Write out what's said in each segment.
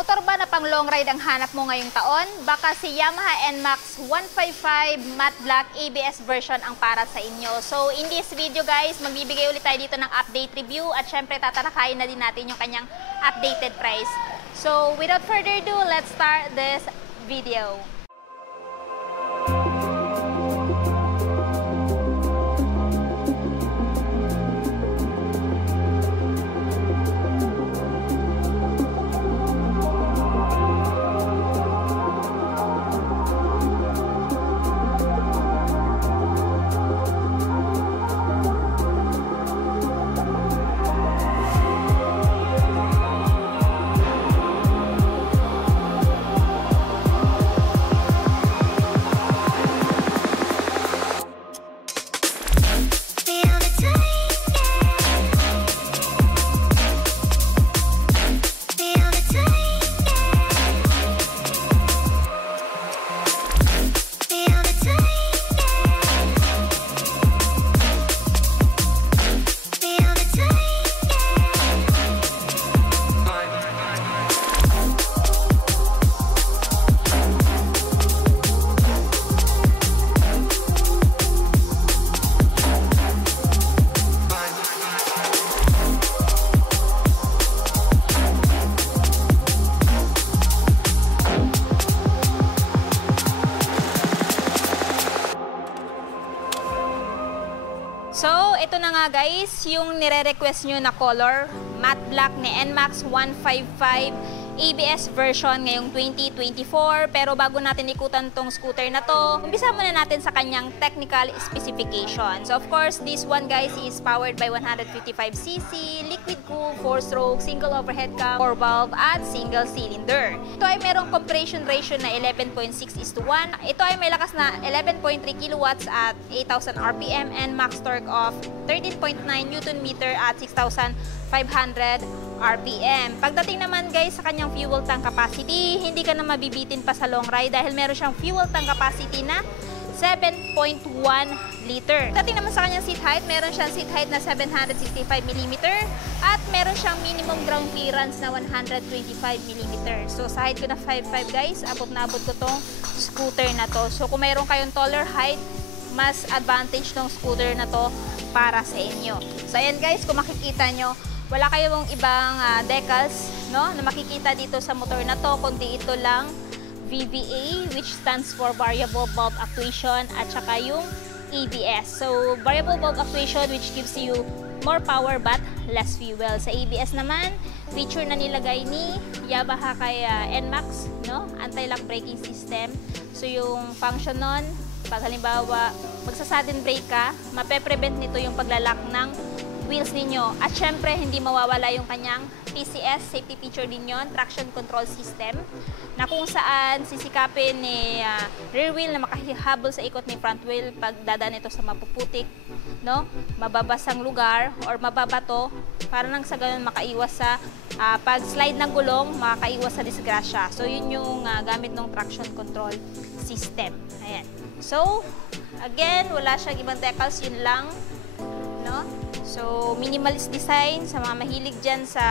Motor ba na pang long ride ang hanap mo ngayong taon? Baka si Yamaha NMAX 155 Matte Black ABS version ang para sa inyo. So in this video guys, magbibigay ulit tayo dito ng update review at syempre tatalakayin na din natin yung kanyang updated price. So without further ado, let's start this video. So, ito na nga guys, yung nire-request nyo na color, matte black ni NMAX 155 ABS version ngayong 2024. Pero bago natin ikutan tong scooter na to, umpisa muna natin sa kanyang technical specifications. So, of course, this one guys is powered by 155cc, liquid cooled, 4-stroke, single overhead cam, 4-valve at single cylinder. Ito ay merong compression ratio na 11.6:1. Ito ay may lakas na 11.3 kilowatts at 8,000 RPM and max torque of 13.9 Newton meter at 6,500 RPM. Pagdating naman guys sa kanyang fuel tank capacity, hindi ka na mabibitin pa sa long ride dahil meron siyang fuel tank capacity na 7.1 liter. Pagdating naman sa kanyang seat height, meron siyang seat height na 765mm at meron siyang minimum ground clearance na 125mm. So sa height ko na 5'5 guys, abot na abot ko tong scooter na to. So kung mayroon kayong taller height, mas advantage tong scooter na to para sa inyo. So ayan guys, kung makikita nyo, wala kayong ibang decals no, na makikita dito sa motor na to, kundi ito lang VVA, which stands for Variable Valve Actuation, at saka yung ABS. So, Variable Valve Actuation which gives you more power but less fuel. Sa ABS naman, feature na nilagay ni Yamaha kay NMAX, no? Anti-lock braking system. So, yung function nun, pag halimbawa, magsa-sudden brake ka, mape-prevent nito yung paglalak ng wheels ninyo. At syempre, hindi mawawala yung kanyang TCS, safety feature din yun, traction control system, na kung saan sisikapin ni rear wheel na makahabol sa ikot ni front wheel pag dadaan ito sa mapuputik, no? Mababasang lugar or mababato, para nang sa ganun makaiwas sa pag-slide ng gulong, makaiwas sa disgrasya. So, yun yung gamit ng traction control system. Ayan. So, again, wala siyang ibang decals, yun lang, no? So, minimalist design sa mga mahilig dyan sa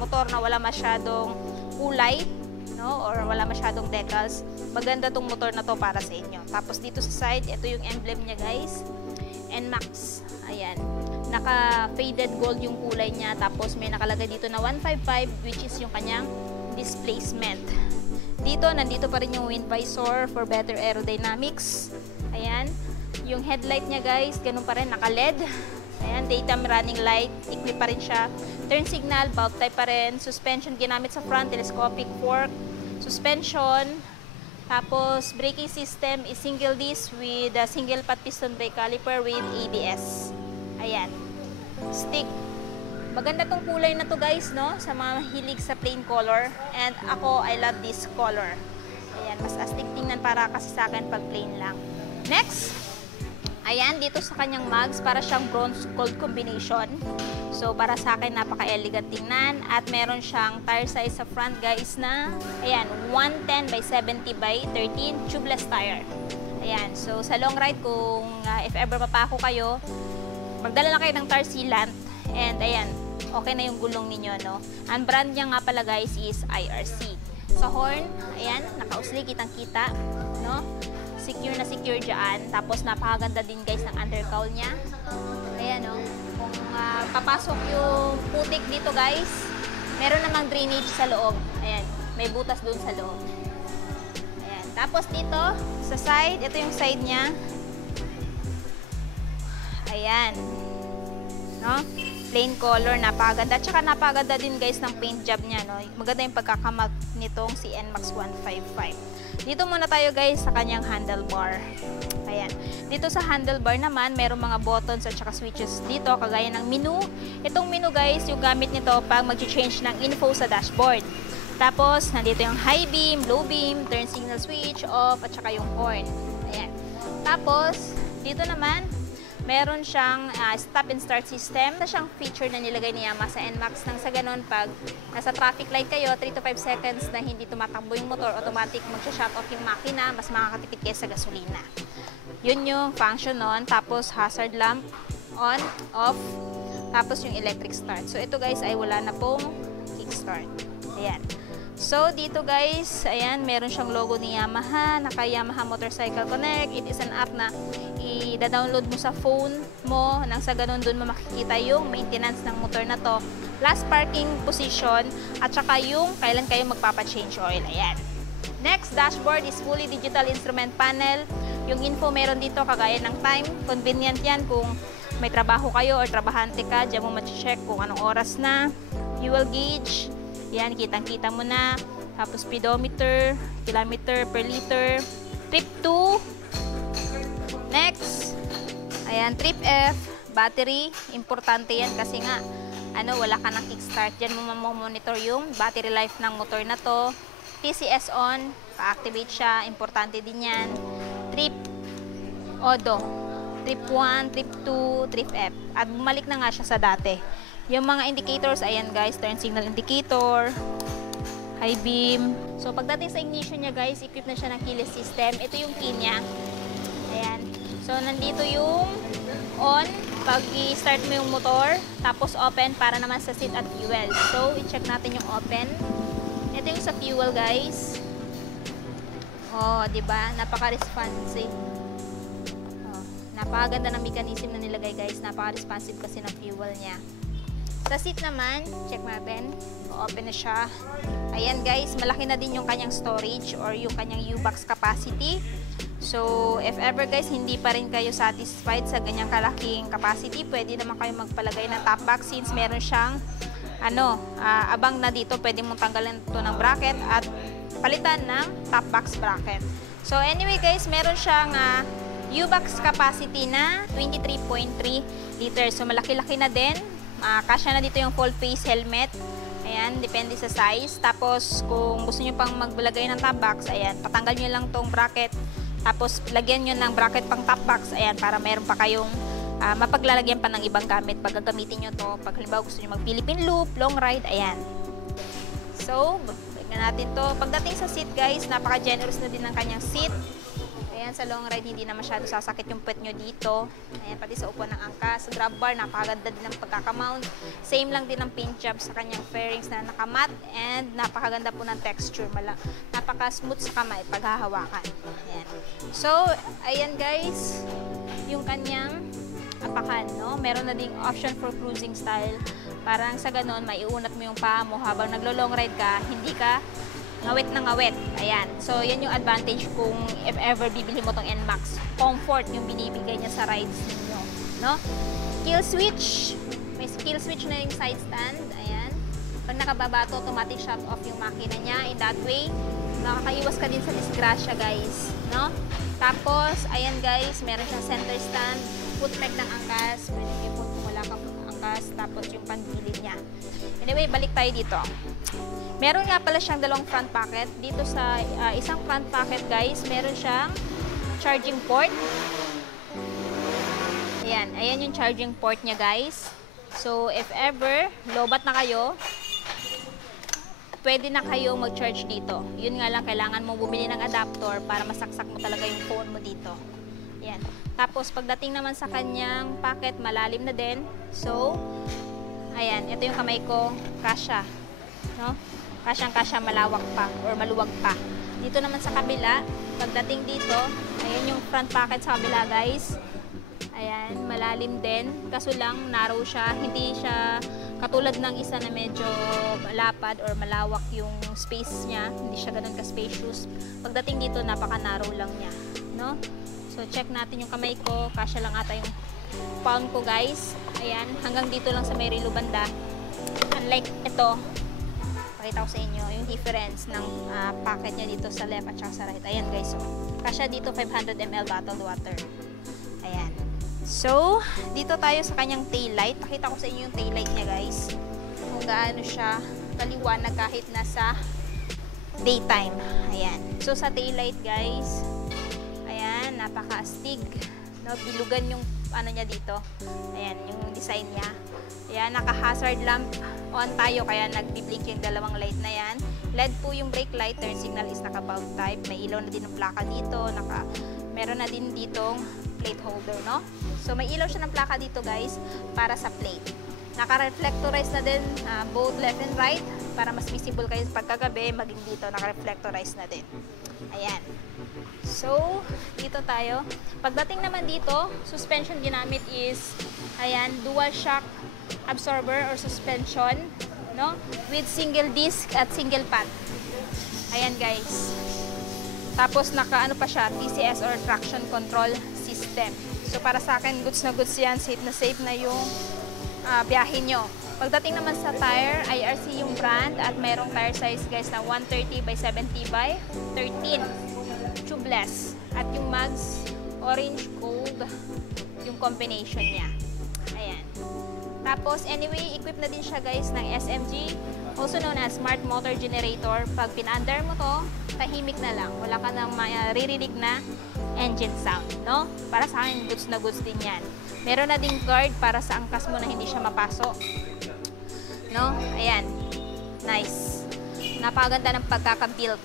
motor na wala masyadong kulay, no? Or wala masyadong decals. Maganda tong motor na to para sa inyo. Tapos dito sa side, ito yung emblem niya guys. NMAX. Ayan. Naka-faded gold yung kulay niya. Tapos may nakalagay dito na 155 which is yung kanyang displacement. Dito, nandito pa rin yung wind visor for better aerodynamics. Ayan. Yung headlight niya guys, ganun pa rin, naka-LED. Ayan, daytime running light, tikli pa rin siya. Turn signal, valve type pa rin. Suspension ginamit sa front, telescopic fork. Suspension. Tapos, braking system is single disc with a single pot piston brake caliper with ABS. Ayan. Stick. Maganda tong kulay na to guys, no? Sa mga mahilig sa plain color. And ako, I love this color. Ayan, mas astig tingnan para kasi sa akin pag plain lang. Next. Ayan, dito sa kanyang mugs, para siyang bronze gold combination. So, para sa akin, napaka-elegant tingnan. At meron siyang tire size sa front, guys, na, ayan, 110 by 70 by 13 tubeless tire. Ayan, so sa long ride, kung if ever mapako kayo, magdala lang kayo ng tar sealant. And ayan, okay na yung gulong ninyo, no? Ang brand niya nga pala guys is IRC. Sa horn, ayan, nakausli, kitang-kita, no? Secure na secure dyan. Tapos napakaganda din guys ng undercowl niya. Ayan, no? Kung papasok yung putik dito guys, meron namang drainage sa loob. Ayan, may butas dun sa loob. Ayan. Tapos dito, sa side, ito yung side niya. Ayan. No? Plain color, napakaganda. Tsaka napakaganda din guys ng paint job niya, no? Maganda yung pagkakamag nitong si NMAX 155. Dito muna tayo guys sa kanyang handlebar. Ayan. Dito sa handlebar naman, merong mga buttons at saka switches dito, kagaya ng menu. Itong menu guys, yung gamit nito pag mag-change ng info sa dashboard. Tapos, nandito yung high beam, low beam, turn signal switch, off, at saka yung horn. Ayan. Tapos, dito naman, meron siyang stop and start system. Ito siyang feature na nilagay ni Yamaha sa NMAX nang sa ganun pag nasa traffic light kayo, 3 to 5 seconds na hindi tumatakbo yung motor, automatic mag-shut off yung makina, mas makakatipid kayo sa gasolina. Yun yung function nun. Tapos hazard lamp, on, off, tapos yung electric start. So ito guys ay wala na pong kickstart. Ayan. So, dito guys, ayan, meron siyang logo ni Yamaha, naka Yamaha Motorcycle Connect. It is an app na i-download mo sa phone mo, nang sa ganun dun mo makikita yung maintenance ng motor na to, plus parking position, at saka yung kailan kayo magpapa-change oil. Ayan. Next, dashboard is fully digital instrument panel. Yung info meron dito, kagaya ng time. Convenient yan kung may trabaho kayo or trabahante ka, diyan mo ma-check kung anong oras na. Fuel gauge. Yan, kitang-kita mo na. Tapos speedometer, kilometer per liter. Trip 2. Next. Ayan, trip F. Battery. Importante yan kasi nga, wala ka ng kickstart. Diyan mo mamonitor yung battery life ng motor na to. TCS on. Pa-activate siya. Importante din yan. Trip Odo. Trip 1, trip 2, trip F. At bumalik na nga siya sa dati. Yung mga indicators, ayan guys, turn signal indicator, high beam. So, pagdating sa ignition niya guys, equipped na siya ng keyless system. Ito yung key niya. Ayan. So, nandito yung on, pag i-start mo yung motor, tapos open para naman sa seat at fuel. So, i-check natin yung open. Ito yung sa fuel guys. Oh, diba? Napaka-responsive. Oh, napakaganda ng mechanism na nilagay guys. Napaka-responsive kasi ng fuel niya. Sa seat naman, check natin. Open na siya. Ayan guys, malaki na din yung kanyang storage or yung kanyang U-box capacity. So, if ever guys, hindi pa rin kayo satisfied sa ganyang kalaking capacity, pwede naman kayo magpalagay ng top box since meron siyang abang na dito. Pwede mong tanggalan ito ng bracket at palitan ng top box bracket. So, anyway guys, meron siyang U-box capacity na 23.3 liters. So, malaki-laki na din. Kasya na dito yung full face helmet. Ayan, depende sa size. Tapos, kung gusto nyo pang maglagay ng top box, ayan, patanggal nyo lang tong bracket. Tapos, lagyan nyo ng bracket pang top box. Ayan, para meron pa kayong mapaglalagyan pa ng ibang gamit pag gagamitin nyo to. Pag halimbawa gusto nyo mag-Philippine loop, long ride, ayan. So, bigyan natin to. Pagdating sa seat guys, napaka-generous na din ng kanyang seat. Ayan, sa long ride, hindi na masyado sasakit yung puwet nyo dito. Ayan, pati sa upuan ng angkas. Sa grab bar, napakaganda din ng pagkakamount. Same lang din ang paint job sa kanyang fairings na nakamat. And napakaganda po ng texture. Napaka-smooth sa kamay pag hahawakan. Ayan. So, ayan guys, yung kanyang apakan, no? Meron na ding option for cruising style. Parang sa ganun, maiunat mo yung paa mo habang naglo-long ride ka, hindi ka ngawit na ngawit. Ayan. So, yan yung advantage kung if ever bibili mo tong NMAX. Comfort yung binibigay niya sa rides ninyo. No? Kill switch. May kill switch na yung side stand. Ayan. Pag nakababa to, automatic shut off yung makina niya. In that way, makakaiwas ka din sa disgrasya, guys. No? Tapos, ayan guys, meron siyang center stand. Foot peg ng angkas. Pwede kayo kung wala kang angkas. Tapos yung pandilid niya. Anyway, balik tayo dito. Meron nga pala siyang dalawang front pocket. Dito sa isang front pocket guys, meron siyang charging port. Ayan, ayan yung charging port niya guys. So, if ever, lobat na kayo, pwede na kayo mag-charge dito. Yun nga lang, kailangan mo bumili ng adapter para masaksak mo talaga yung phone mo dito. Ayan. Tapos, pagdating naman sa kanyang pocket, malalim na din. So, Ayan, ito yung kamay ko, kasya. No? Kasyang-kasya, malawak pa or maluwag pa. Dito naman sa kabila, pagdating dito, ayan yung front pocket sa kabila, guys. Ayan, malalim din. Kaso lang, narrow siya. Hindi siya katulad ng isa na medyo malapad or malawak yung space niya. Hindi siya ganun ka-spacious. Pagdating dito, napaka-narrow lang niya. No? So, check natin yung kamay ko. Kasya lang ata yung palm ko, guys. Ayan, hanggang dito lang sa may relo banda. Unlike ito, pakita ko sa inyo yung difference ng pocket niya dito sa left at saka sa right. Ayan, guys. So, kasya dito 500 ml bottled water. Ayan. So, dito tayo sa kanyang taillight. Pakita ko sa inyo yung taillight niya, guys. Kung gaano siya kaliwanag kahit nasa daytime. Ayan. So, sa taillight, guys, ayan, napaka-astig. No, bilugan yung ano niya dito. Ayan, yung design niya. Ayan, naka-hazard lamp on tayo, kaya nagbi-blink yung dalawang light na yan. LED po yung brake light, turn signal is naka-bulb type. May ilaw na din ng plaka dito, meron na din ditong plate holder, no? So, may ilaw siya ng plaka dito, guys, para sa plate. Naka-reflectorize na din both left and right, para mas visible kayo sa pagkagabi, maging dito, naka-reflectorize na din. Ayan. So, dito tayo. Pagdating naman dito, suspension ginamit is, ayan, dual shock absorber or suspension, no? With single disc at single pad. Ayan, guys. Tapos, naka-ano pa siya, TCS or traction control system. So, para sa akin, goods na goods yan. Safe na yung biyahe nyo. Pagdating naman sa tire, IRC yung brand at mayroong tire size, guys, na 130 by 70 by 13. Tubeless. At yung mags, orange, gold, yung combination niya. Ayan. Tapos, anyway, equipped na din siya, guys, ng SMG, also known as Smart Motor Generator. Pag pinaandar mo to, tahimik na lang. Wala ka nang maririnig na engine sound, no? Para sa akin, goods na goods din yan. Meron na ding guard para sa angkas mo na hindi siya mapasok. No? Ayan. Nice. Napakaganda ng pagkaka-build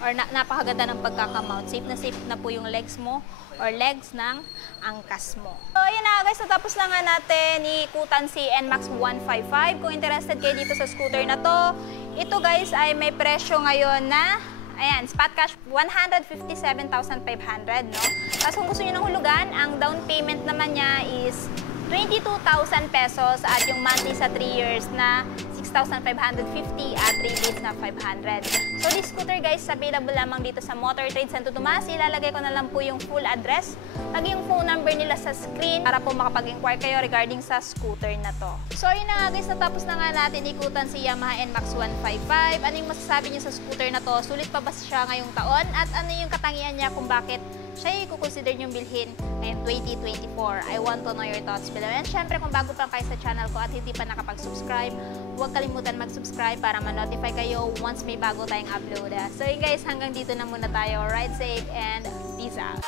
or napakaganda ng pagkaka-mount. Safe na po yung legs mo or legs ng angkas mo. So, ayan na, guys. Natapos na nga natin ikutan si NMAX 155. Kung interested kayo dito sa scooter na to, ito, guys, ay may presyo ngayon na, ayan, spot cash 157,500, no? Tapos kung gusto nyo ng hulugan, ang down payment naman niya is 22,000 pesos at yung monthly sa 3 years na 6,550 at 3 days na 500. So, this scooter, guys, available lamang dito sa Motor Trade Santo Tomas. Ilalagay ko na lang po yung full address, lagi yung phone number nila sa screen para po makapag-inquire kayo regarding sa scooter na to. So, yun na nga, guys, natapos na nga natin ikutan si Yamaha NMAX 155. Ano yung masasabi niyo sa scooter na to? Sulit pa ba siya ngayong taon? At ano yung katangian niya kung bakit siya yung i-consider niyong bilhin ngayong 2024. I want to know your thoughts below. And syempre, kung bago pa kayo sa channel ko at hindi pa nakapag-subscribe, huwag kalimutan mag-subscribe para ma-notify kayo once may bago tayong upload. So yun, guys, hanggang dito na muna tayo. Ride safe and peace out!